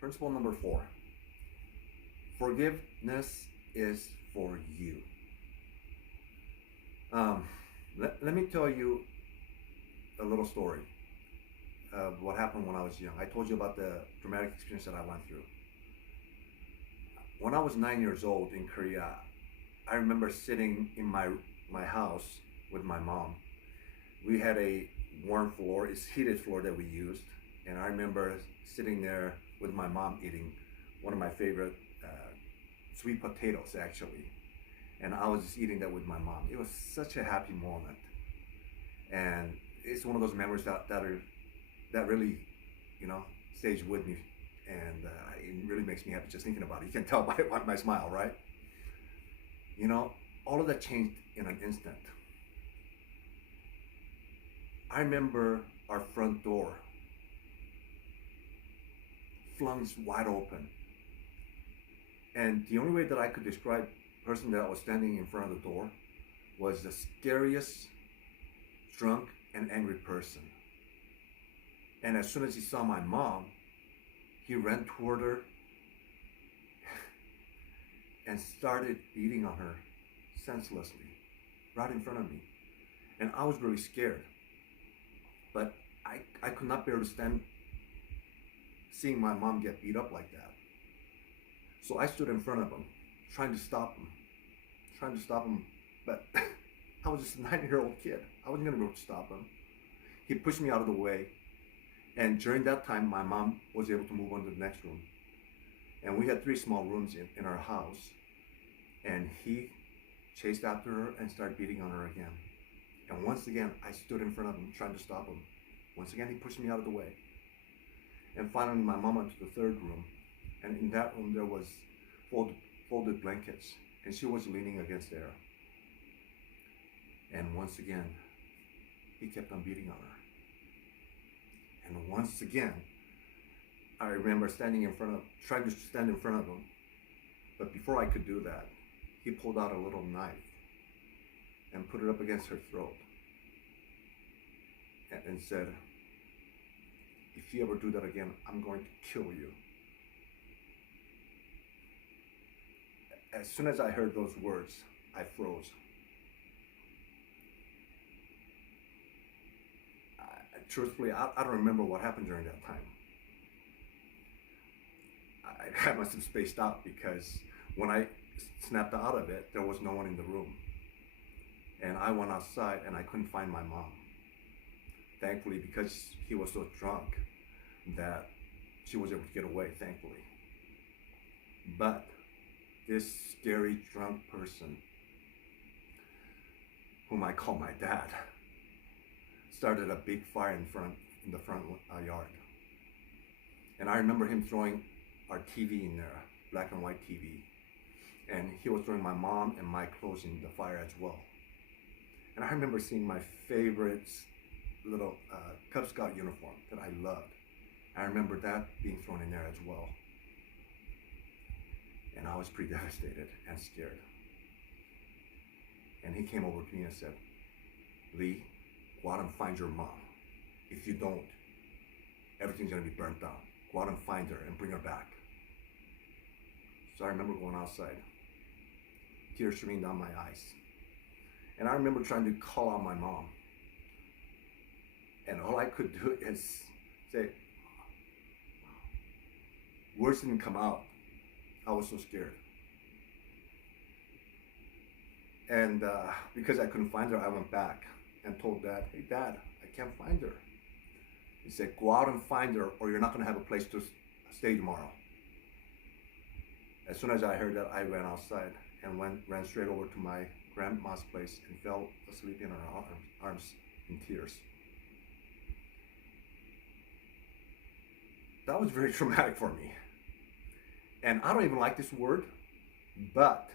Principle number 4, forgiveness is for you. Um, let me tell you a little story of what happened when I was young. I told you about the dramatic experience that I went through. When I was 9 years old in Korea, I remember sitting in my house with my mom. We had a warm floor, it's heated floor that we used, and I remember sitting there with my mom eating one of my favorite sweet potatoes actually, and I was just eating that with my mom. It was such a happy moment, and it's one of those memories that really, you know, stays with me, and it really makes me happy just thinking about it. You can tell by my smile, right? You know, all of that changed in an instant. I remember our front door flung wide open, and the only way that I could describe the person that was standing in front of the door was the scariest, drunk, and angry person. And as soon as he saw my mom, he ran toward her and started beating on her senselessly right in front of me. And I was really scared. But I could not bear to stand seeing my mom get beat up like that. So I stood in front of him, trying to stop him. But I was just a 9-year-old kid. I wasn't going to be able to stop him. He pushed me out of the way. And during that time, my mom was able to move on to the next room. And we had 3 small rooms in our house. And he chased after her and started beating on her again. And once again, I stood in front of him trying to stop him. Once again, he pushed me out of the way. And finally, my mom went to the 3rd room. And in that room, there was folded blankets. And she was leaning against there. And once again, he kept on beating on her. And once again, I remember trying to stand in front of him. But before I could do that, he pulled out a little knife and put it up against her throat and said, "If you ever do that again, I'm going to kill you." As soon as I heard those words, I froze. Truthfully, I don't remember what happened during that time. I must have spaced out because when I snapped out of it, there was no one in the room. And I went outside and I couldn't find my mom. Thankfully, because he was so drunk that she was able to get away, thankfully. But this scary drunk person, whom I call my dad, started a big fire in the front yard. And I remember him throwing our TV in there, black and white TV. And he was throwing my mom and my clothes in the fire as well. And I remember seeing my favorite little Cub Scout uniform that I loved. I remember that being thrown in there as well. And I was pretty devastated and scared. And he came over to me and said, "Lee, go out and find your mom. If you don't, everything's gonna be burnt down. Go out and find her and bring her back." So I remember going outside, tears streaming down my eyes. And I remember trying to call out my mom. And all I could do is say, words didn't come out. I was so scared. And because I couldn't find her, I went back and told Dad, "Hey Dad, I can't find her." He said, "Go out and find her or you're not gonna have a place to stay tomorrow." As soon as I heard that, I ran outside and ran straight over to my grandma's place and fell asleep in her arms in tears. That was very traumatic for me. And I don't even like this word, but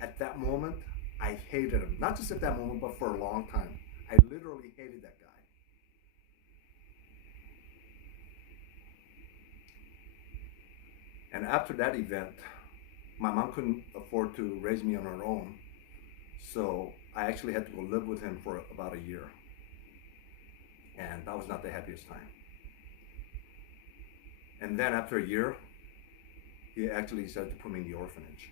at that moment, I hated him. Not just at that moment, but for a long time. I literally hated that guy. And after that event, my mom couldn't afford to raise me on her own. So I actually had to go live with him for about a year. And that was not the happiest time. And then after a year, he actually decided to put me in the orphanage.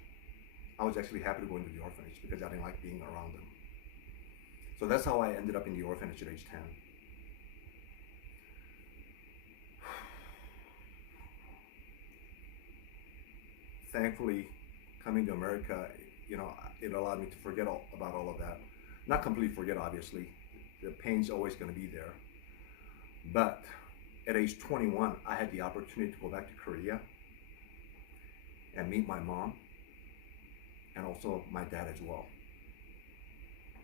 I was actually happy to go into the orphanage because I didn't like being around them. So that's how I ended up in the orphanage at age 10. Thankfully, coming to America, it allowed me to forget about all of that. Not completely forget, obviously. The pain's always going to be there. But at age 21, I had the opportunity to go back to Korea and meet my mom and also my dad as well.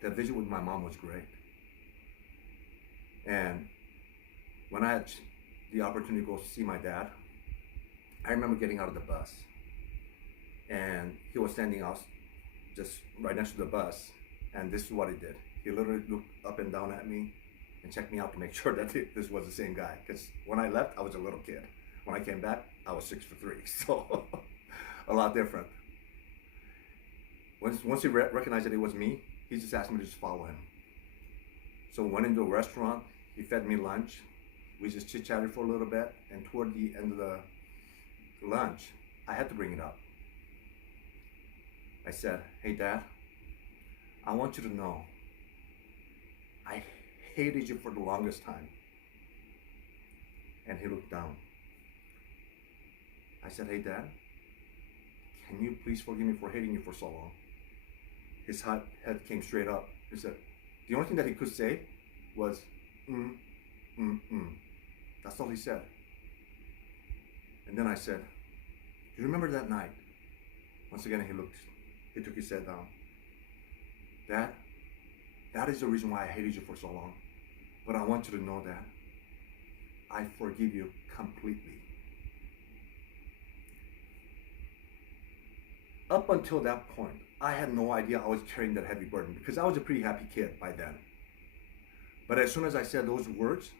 The visit with my mom was great. And when I had the opportunity to go see my dad, I remember getting out of the bus and he was standing out just right next to the bus, and this is what he did. He literally looked up and down at me and checked me out to make sure that this was the same guy, because when I left I was a little kid. When I came back I was 6'3", so a lot different. Once he recognized that it was me, he just asked me to just follow him. So we went into a restaurant, he fed me lunch, we just chit-chatted for a little bit, and toward the end of the lunch, I had to bring it up. I said, "Hey Dad, I want you to know, I hated you for the longest time." And he looked down. I said, "Hey Dad, can you please forgive me for hating you for so long?" His head came straight up. He said, the only thing that he could say was, That's all he said. And then I said, "Do you remember that night?" Once again, he took his head down. "Dad, that is the reason why I hated you for so long. But I want you to know that I forgive you completely." Up until that point, I had no idea I was carrying that heavy burden because I was a pretty happy kid by then. But as soon as I said those words,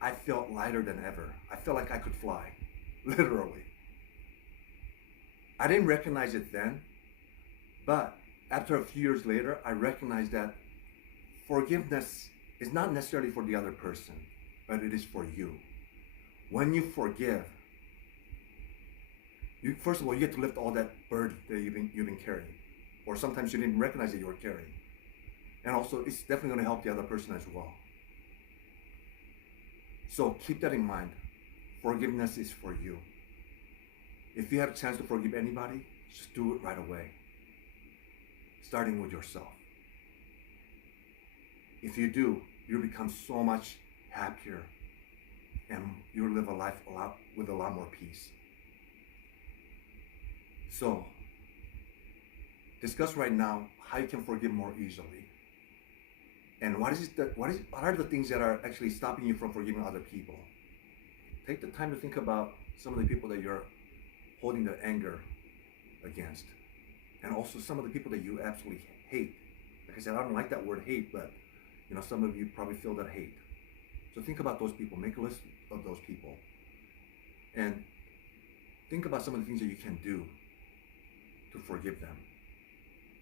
I felt lighter than ever. I felt like I could fly, literally. I didn't recognize it then, but after a few years later, I recognized that forgiveness is not necessarily for the other person, but it is for you. When you forgive, first of all, you get to lift all that burden that you've been carrying, or sometimes you didn't recognize that you were carrying. And also, it's definitely going to help the other person as well. So keep that in mind. Forgiveness is for you. If you have a chance to forgive anybody, just do it right away, starting with yourself. If you do, you'll become so much happier and you'll live a life with a lot more peace. So, discuss right now how you can forgive more easily. And what are the things that are actually stopping you from forgiving other people? Take the time to think about some of the people that you're holding the anger against. And also some of the people that you absolutely hate. Like I said, I don't like that word hate, but some of you probably feel that hate. So think about those people. Make a list of those people. And think about some of the things that you can do to forgive them.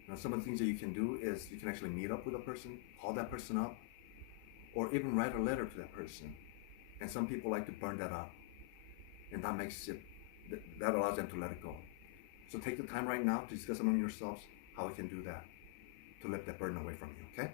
Now, some of the things that you can do is you can actually meet up with a person, call that person up, or even write a letter to that person. And some people like to burn that up, and that allows them to let it go. So take the time right now to discuss among yourselves how we can do that to lift that burden away from you, okay?